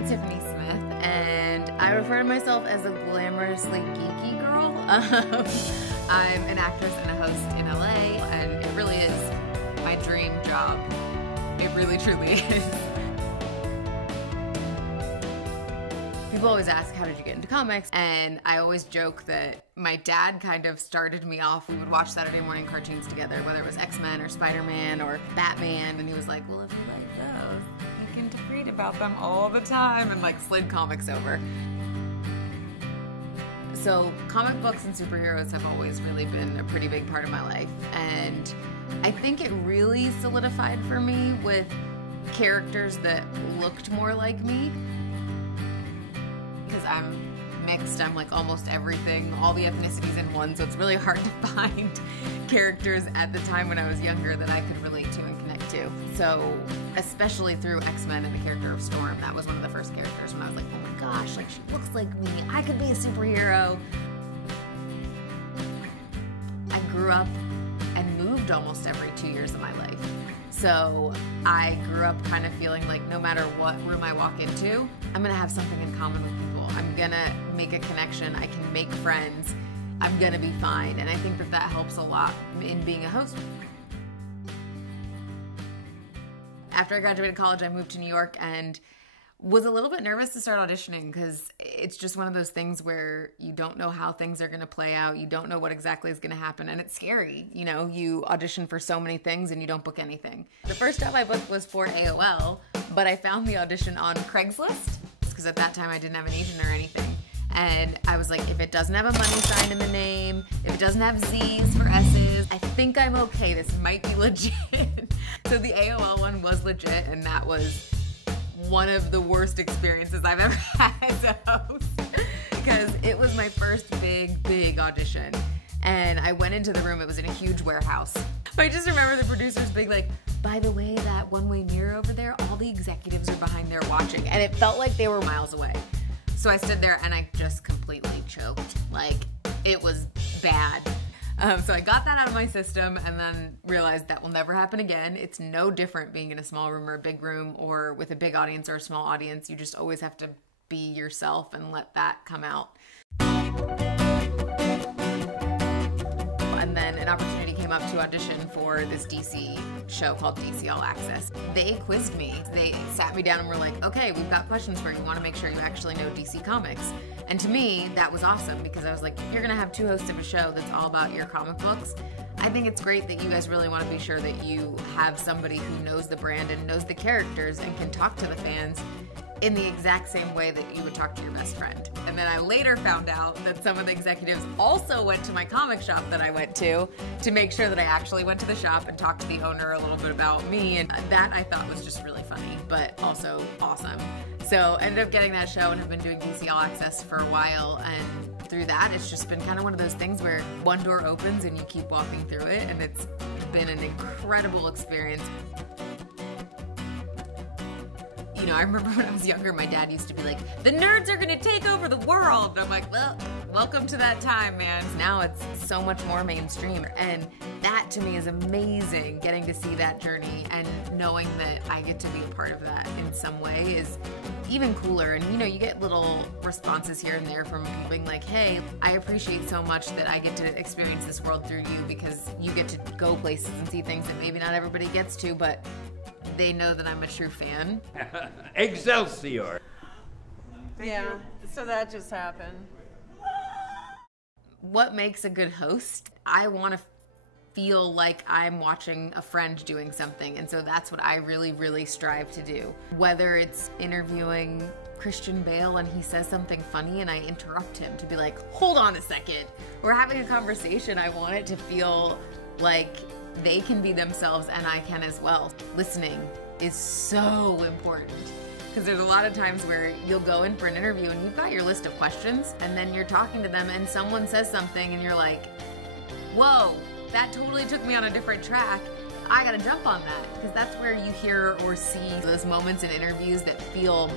I'm Tiffany Smith, and I refer to myself as a glamorously geeky girl. I'm an actress and a host in LA, and it really is my dream job. It really, truly is. People always ask, how did you get into comics? And I always joke that my dad kind of started me off. We would watch Saturday morning cartoons together, whether it was X-Men or Spider-Man or Batman, and he was like, well, if you like those, you can read about them all the time, and like slid comics over. So comic books and superheroes have always really been a pretty big part of my life, and I think it really solidified for me with characters that looked more like me. Because I'm mixed, I'm like almost everything, all the ethnicities in one, so it's really hard to find characters at the time when I was younger that I could relate to and connect to. So, especially through X-Men and the character of Storm, that was one of the first characters when I was like, oh my gosh, like she looks like me, I could be a superhero. I grew up and moved almost every 2 years of my life. So I grew up kind of feeling like no matter what room I walk into, I'm gonna have something in common with people. I'm gonna make a connection, I can make friends, I'm gonna be fine. And I think that that helps a lot in being a host. After I graduated college, I moved to New York and was a little bit nervous to start auditioning because it's just one of those things where you don't know how things are going to play out. You don't know what exactly is going to happen, and it's scary. You know, you audition for so many things and you don't book anything. The first job I booked was for AOL, but I found the audition on Craigslist because at that time I didn't have an agent or anything. And I was like, if it doesn't have a money sign in the name, if it doesn't have Z's for S's, I think I'm okay. This might be legit. So the AOL one was legit, and that was one of the worst experiences I've ever had as a host because it was my first big audition. And I went into the room, it was in a huge warehouse. I just remember the producers being like, by the way, that one-way mirror over there, all the executives are behind there watching. And it felt like they were miles away. So I stood there and I just completely choked. Like, it was bad. So I got that out of my system and then realized that will never happen again. It's no different being in a small room or a big room or with a big audience or a small audience. You just always have to be yourself and let that come out. And then an opportunity came up to audition for this DC show called DC All Access. They quizzed me. They sat me down and were like, okay, we've got questions for you. We want to make sure you actually know DC Comics. And to me, that was awesome because I was like, if you're going to have two hosts of a show that's all about your comic books, I think it's great that you guys really want to be sure that you have somebody who knows the brand and knows the characters and can talk to the fans in the exact same way that you would talk to your best friend. And then I later found out that some of the executives also went to my comic shop that I went to make sure that I actually went to the shop and talked to the owner a little bit about me. And that I thought was just really funny, but also awesome. So I ended up getting that show and have been doing DC All Access for a while. And through that, it's just been kind of one of those things where one door opens and you keep walking through it. And it's been an incredible experience. You know, I remember when I was younger, my dad used to be like, the nerds are gonna take over the world. And I'm like, well, welcome to that time, man. Now it's so much more mainstream. And that to me is amazing, getting to see that journey and knowing that I get to be a part of that in some way is even cooler. And you know, you get little responses here and there from people being like, hey, I appreciate so much that I get to experience this world through you because you get to go places and see things that maybe not everybody gets to, but they know that I'm a true fan. Excelsior! Yeah, so that just happened. What makes a good host? I want to feel like I'm watching a friend doing something, and so that's what I really strive to do. Whether it's interviewing Christian Bale and he says something funny and I interrupt him to be like, hold on a second. We're having a conversation, I want it to feel like they can be themselves and I can as well. Listening is so important because there's a lot of times where you'll go in for an interview and you've got your list of questions and then you're talking to them and someone says something and you're like, whoa, that totally took me on a different track. I gotta jump on that, because that's where you hear or see those moments in interviews that feel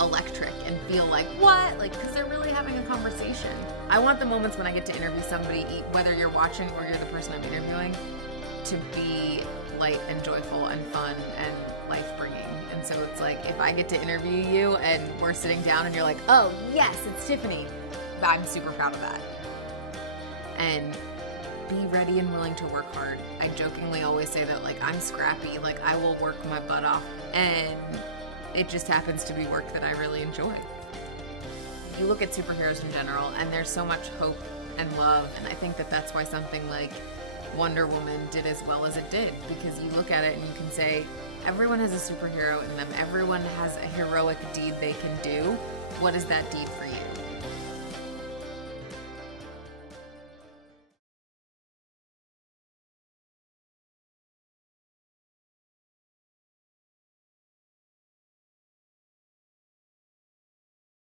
electric and feel like, what? Like, because they're really having a conversation. I want the moments when I get to interview somebody, whether you're watching or you're the person I'm interviewing, to be light and joyful and fun and life-bringing. And so it's like, if I get to interview you and we're sitting down and you're like, oh, yes, it's Tiffany, I'm super proud of that. And be ready and willing to work hard. I jokingly always say that, like, I'm scrappy, like, I will work my butt off, and it just happens to be work that I really enjoy. You look at superheroes in general, and there's so much hope and love, and I think that that's why something like Wonder Woman did as well as it did, because you look at it and you can say, everyone has a superhero in them, everyone has a heroic deed they can do. What is that deed for you?